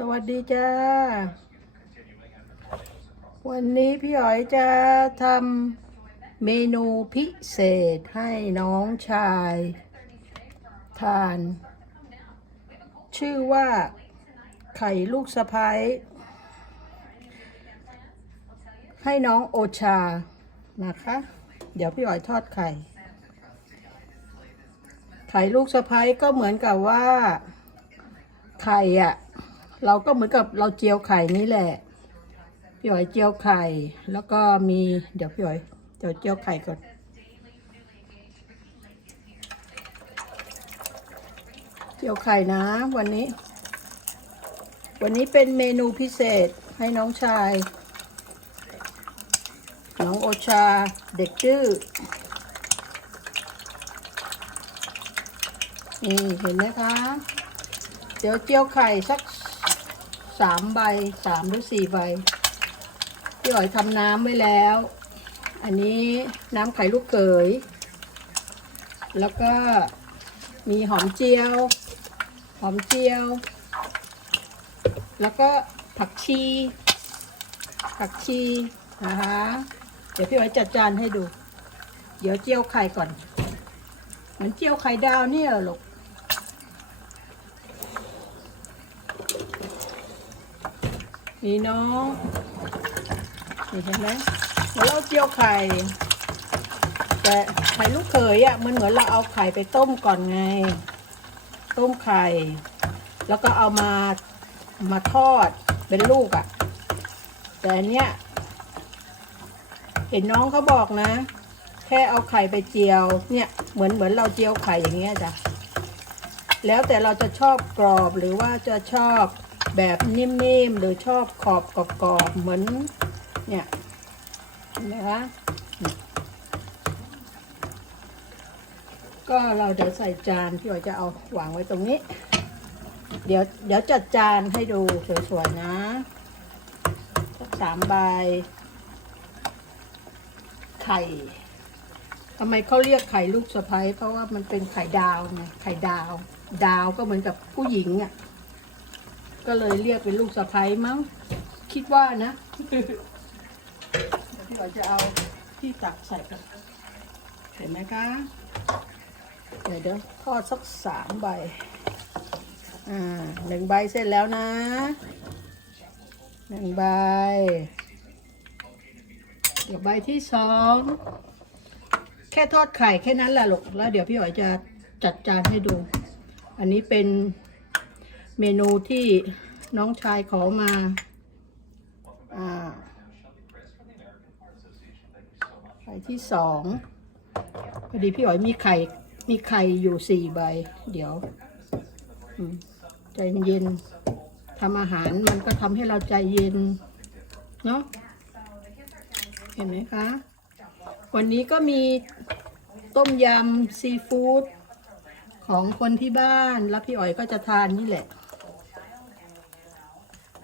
สวัสดีจ้า วันนี้พี่อ๋อยจะทำเมนูพิเศษให้น้องชาย ทาน ชื่อว่าไข่ลูกสะพ้ายให้น้องโอชานะคะ เดี๋ยวพี่อ๋อยทอดไข่ ไข่ลูกสะพ้ายก็เหมือนกับว่าไข่อะ เราก็เหมือนกับเราเจียวไข่นี่แหละ พี่อ๋อยเจียวไข่ แล้วก็มีเดี๋ยวพี่อ๋อยเดี๋ยวเจียวไข่ก่อน เจียวไข่นะ วันนี้ วันนี้เป็นเมนูพิเศษให้น้องชาย น้องโอชาเด็กดื้อนี่เห็นไหมคะ เดี๋ยวเจียวไข่สัก สามใบสามหรือสี่ใบพี่อ๋อยทำน้ำไว้แล้ว อันนี้น้ำไข่ลูกเขยแล้วก็มีหอมเจียว หอมเจียว แล้วก็ผักชี ผักชีนะคะเดี๋ยวพี่อ๋อยจัดจานให้ดู เดี๋ยวเจียวไข่ก่อน เหมือนเจียวไข่ดาวเนี่ยหรอก นี่น้องนี่เห็นไหมเหมือนเราเจียวไข่ แต่ไข่ลูกเขยอะมันเหมือนเราเอาไข่ไปต้มก่อนไง ต้มไข่ แล้วก็เอามามาทอดเป็นลูกอะ แต่อันเนี้ยเห็นน้องเขาบอกนะ แค่เอาไข่ไปเจียว เนี่ยเหมือนเหมือนเราเจียวไข่อย่างเงี้ยจ้ะแล้วแต่เราจะชอบกรอบหรือว่าจะชอบ แบบนิ่มๆ หรือชอบขอบกรอบๆเหมือน เนี่ยนไหมคะก็เราเดี๋ยวใส่จานพี่อ๋อยจะเอาวางไว้ตรงนี้ เดี๋ยวเดี๋ยวจัดจานให้ดูสวยๆนะสักสามใบไข่ทำไมเขาเรียกไข่ลูกสะพ้ยเพราะว่ามันเป็นไข่ดาวไงไข่ดาว ดาวก็เหมือนกับผู้หญิงอะ ก็เลยเรียกเป็นลูกสะพ้ยมั้ง คิดว่านะพี่อ๋อยจะเอาที่ตักใส่กันเห็นไหมคะ เดี๋ยวเดี๋ยวทอดสักสามใบ อ่าหนึ่งใบเสร็จแล้วนะ หนึ่งใบ เดี๋ยวใบที่สอง แค่ทอดไข่แค่นั้นแหละลูก แล้วเดี๋ยวพี่อ๋อยจะจัดจานให้ดู อันนี้เป็น เมนูที่น้องชายขอมาอ่าไข่ที่สองพอดีพี่อ๋อยมีไข่ มีไข่อยู่สี่ใบ เดี๋ยวใจเย็นทำอาหารมันก็ทำให้เราใจเย็น เนาะเห็นไหมคะ วันนี้ก็มีต้มยำซีฟู้ดของคนที่บ้าน แล้วพี่อ๋อยก็จะทานนี่แหละ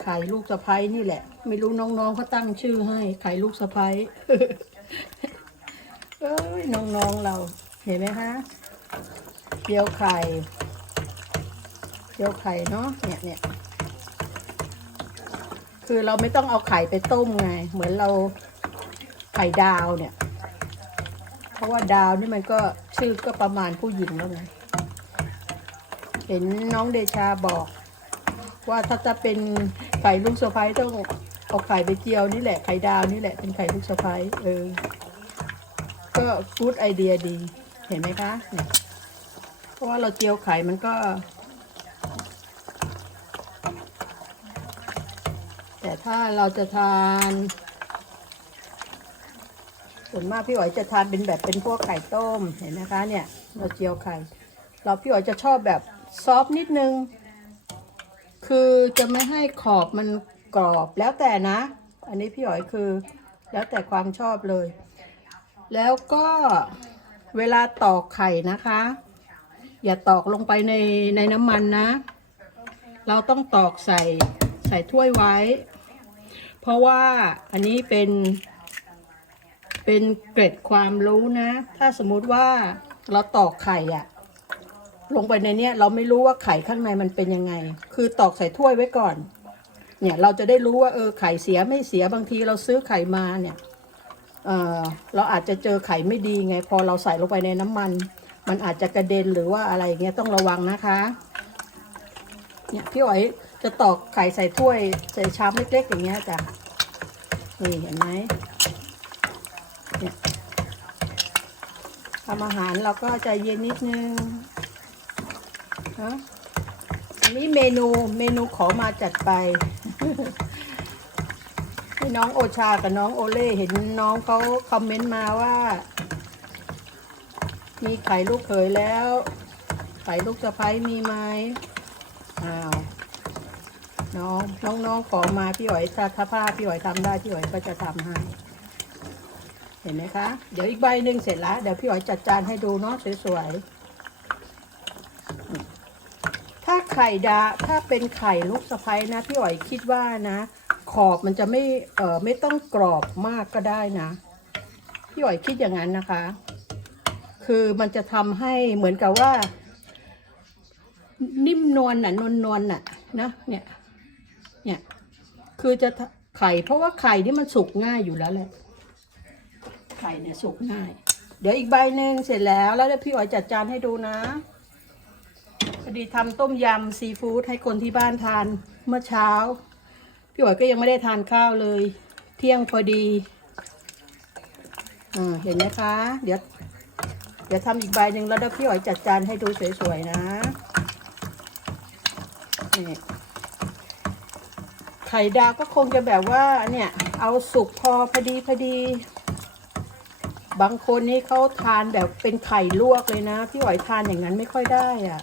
ไข่ลูกสะพ้ยนี่แหละ ไม่รู้น้องๆเขาตั้งชื่อให้ไข่ลูกสะพ้ยเอ้ยน้องๆเราเห็นไหมคะเจียวไข่เจียวไข่เนาะเนี่ยเนี่ยคือเราไม่ต้องเอาไข่ไปต้มไง เหมือนเราไข่ดาวเนี่ย เพราะว่าดาวนี่มันก็ชื่อก็ประมาณผู้หญิงแล้วไงเห็นน้องเดชาบอก ว่าถ้าจะเป็น ไข่ลูกสะพ้ยต้องเอาไข่ไปเจียวนี่แหละไข่ดาวนี่แหละเป็นไข่ลูกสะพ้ยเออ ก็ฟูดไอเดียดี เห็นไหมคะเนี่ยเพราะว่าเราเจียวไข่มันก็ แต่ถ้าเราจะทานส่วนมากพี่อ๋อยจะทานเป็นแบบเป็นพวกไข่ต้มเห็นนะคะ เนี่ย เราเจียวไข่ เราพี่อ๋อยจะชอบแบบซอฟนิดนึง คือจะไม่ให้ขอบมันกรอบแล้วแต่นะ อันนี้พี่อ๋อยคือแล้วแต่ความชอบเลย แล้วก็เวลาตอกไข่นะคะ อย่าตอกลงไปในในน้ำมันนะ เราต้องตอกใส่ใส่ถ้วยไว้ เพราะว่าอันนี้เป็นเป็นเกร็ดความรู้นะ ถ้าสมมุติว่าเราตอกไข่อะ ลงไปในเนี้ยเราไม่รู้ว่าไข่ข้างในมันเป็นยังไง คือตอกใส่ถ้วยไว้ก่อน เนี่ยเราจะได้รู้ว่าเออไข่เสียไม่เสียบางทีเราซื้อไข่มาเนี่ยเออเราอาจจะเจอไข่ไม่ดีไง พอเราใส่ลงไปในน้ำมัน มันอาจจะกระเด็นหรือว่าอะไรอย่างเงี้ยต้องระวังนะคะเนี่ยพี่อ๋อยจะตอกไข่ใส่ถ้วยใส่ชามเล็กๆอย่างเงี้ยจ้ะนี่เห็นไหมเนี่ยทำอาหารเราก็ใจเย็นนิดนึง ฮะอันนี้เมนูเมนูขอมาจัดไป ให้น้องโอชากับน้องโอเล่เห็นน้องเขาคอมเมนต์มาว่า มีไข่ลูกเขยแล้วไข่ลูกสะพ้ยมีไหมอ้าวน้องน้องน้องขอมาพี่อ๋อยถ้าถ้าผ้าพี่อ๋อยทำได้พี่อ๋อยก็จะทำให้ เห็นไหมคะ เดี๋ยวอีกใบหนึ่งเสร็จแล้วเดี๋ยวพี่อ๋อยจัดจานให้ดูเนาะสวยๆ ถ้า ไข่ดาถ้าเป็นไข่ลูกสะพ้ยนะพี่อ๋อยคิดว่านะ ขอบมันจะไม่เอ่อไม่ต้องกรอบมากก็ได้นะ พี่อ๋อยคิดอย่างนั้นนะคะ คือมันจะทำให้เหมือนกับว่า นิ่มนวลน่ะนวลนวลน่ะนะเนี่ยเนี่ยคือจะไข่เพราะว่าไข่นี่มันสุกง่ายอยู่แล้วแหละไข่เนี่ยสุกง่าย เดี๋ยวอีกใบหนึ่งเสร็จแล้วแล้วเดี๋ยวพี่อ๋อยจัดจานให้ดูนะ ดีทำต้มยำซีฟู้ดให้คนที่บ้านทานเมื่อเช้า พี่อ๋อยก็ยังไม่ได้ทานข้าวเลย เที่ยงพอดีอ่าเห็นไหมคะ เดี๋ยวเดี๋ยวทำอีกใบหนึ่งแล้วเดี๋ยวพี่อ๋อยจัดจานให้ดูสวยๆนะนี่ไข่ดาวก็คงจะแบบว่าเนี่ย เอาสุกพอพอดีพอดี บางคนนี่เขาทานแบบเป็นไข่ลวกเลยนะ พี่อ๋อยทานอย่างนั้นไม่ค่อยได้อะ่ะ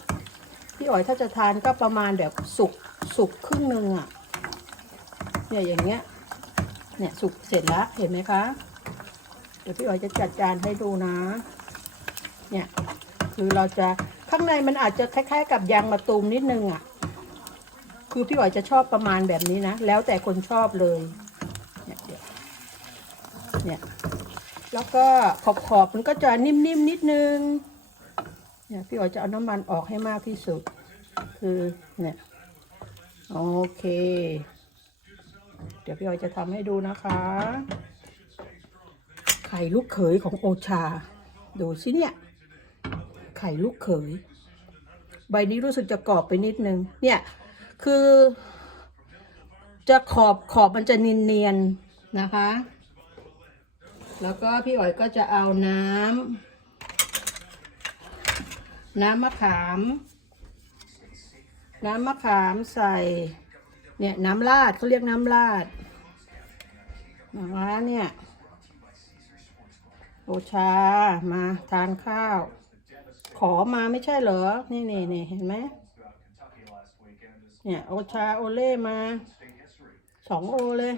พี่อ๋อยถ้าจะทานก็ประมาณแบบสุกสุกครึ่งหนึ่งอะ่ะ เนี่ยอย่างเงี้ย เนี่ยสุกเสร็จแล้วเห็นไหมคะ เดี๋ยวพี่อ๋อยจะจัดจานให้ดูนะ เนี่ยคือเราจะข้างในมันอาจจะคล้ายๆ กับยางมะตูมนิดนึงอะ่ะ คือพี่อ๋อยจะชอบประมาณแบบนี้นะ แล้วแต่คนชอบเลย เนี่ยเนี่ย แล้วก็ขอบๆมันก็จะนิ่มๆนิดนึง เนี่ยพี่อ๋อยจะเอาน้ำมันออกให้มากที่สุด คือเนี่ยโอเค เดี๋ยวพี่อ๋อยจะทำให้ดูนะคะ ไข่ลูกเขยของโอชา ดูสิเนี่ย ไข่ลูกเขย ใบนี้รู้สึกจะกรอบไปนิดนึง เนี่ย คือ จะขอบขอบมันจะเนียนๆนะคะ แล้วก็พี่อ๋อยก็จะเอาน้ำ น้ำมะขาม น้ำมะขามใส่ เนี่ยน้ำราดเขาเรียกน้ำราดนะคะเนี่ยโอชามาทานข้าว ขอมาไม่ใช่เหรอ นี่นี่นี่เห็นไหมเนี่ยโอชาโอเล่มาสองโอเลย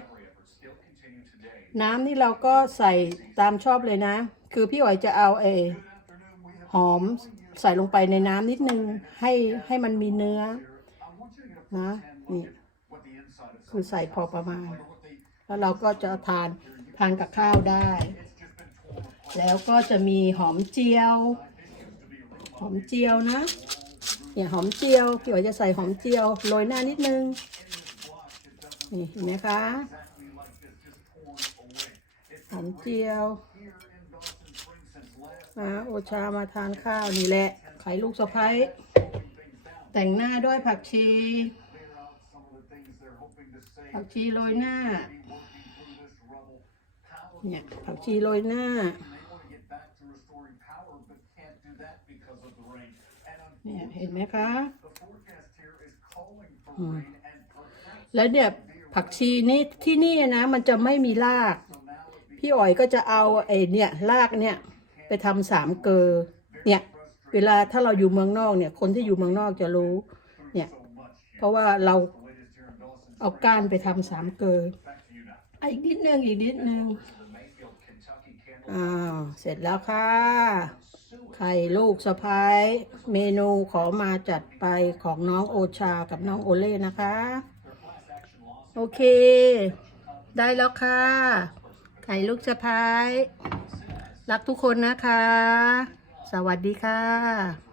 น้ำนี่เราก็ใส่ตามชอบเลยนะ คือพี่อ๋อยจะเอาเออหอม ใส่ลงไปในน้ำนิดนึงให้ให้มันมีเนื้อนะนี่คือใส่พอประมาณ แล้วเราก็จะทานทานกับข้าวได้ แล้วก็จะมีหอมเจียว หอมเจียวนะเนี่ยหอมเจียวพี่อ๋อจะใส่หอมเจียวโรยหน้านิดนึงนี่เห็นไหมคะหอมเจียว มาโอชามาทานข้าวนี่แหละไข่ลูกสะพ้ยแต่งหน้าด้วยผักชี ผักชีโรยหน้า เนี่ย ผักชีโรยหน้า เนี่ย เห็นไหมคะ แล้วเนี่ย ผักชีนี่ที่นี่นะ มันจะไม่มีราก พี่อ๋อยก็จะเอาไอ้เนี่ย รากเนี่ย ไปทำสามเกลอเนี่ย เวลาถ้าเราอยู่เมืองนอกเนี่ย คนที่อยู่เมืองนอกจะรู้ เนี่ย เพราะว่าเราเอาก้านไปทำสามเกลออีกนิดนึงอีกนิดนึงอ้าวเสร็จแล้วค่ะไข่ลูกสะพ้ายเมนูขอมาจัดไปของน้องโอชากับน้องโอเล่นะคะ โอเค ได้แล้วค่ะ ไข่ลูกสะพ้าย รักทุกคนนะคะ สวัสดีค่ะ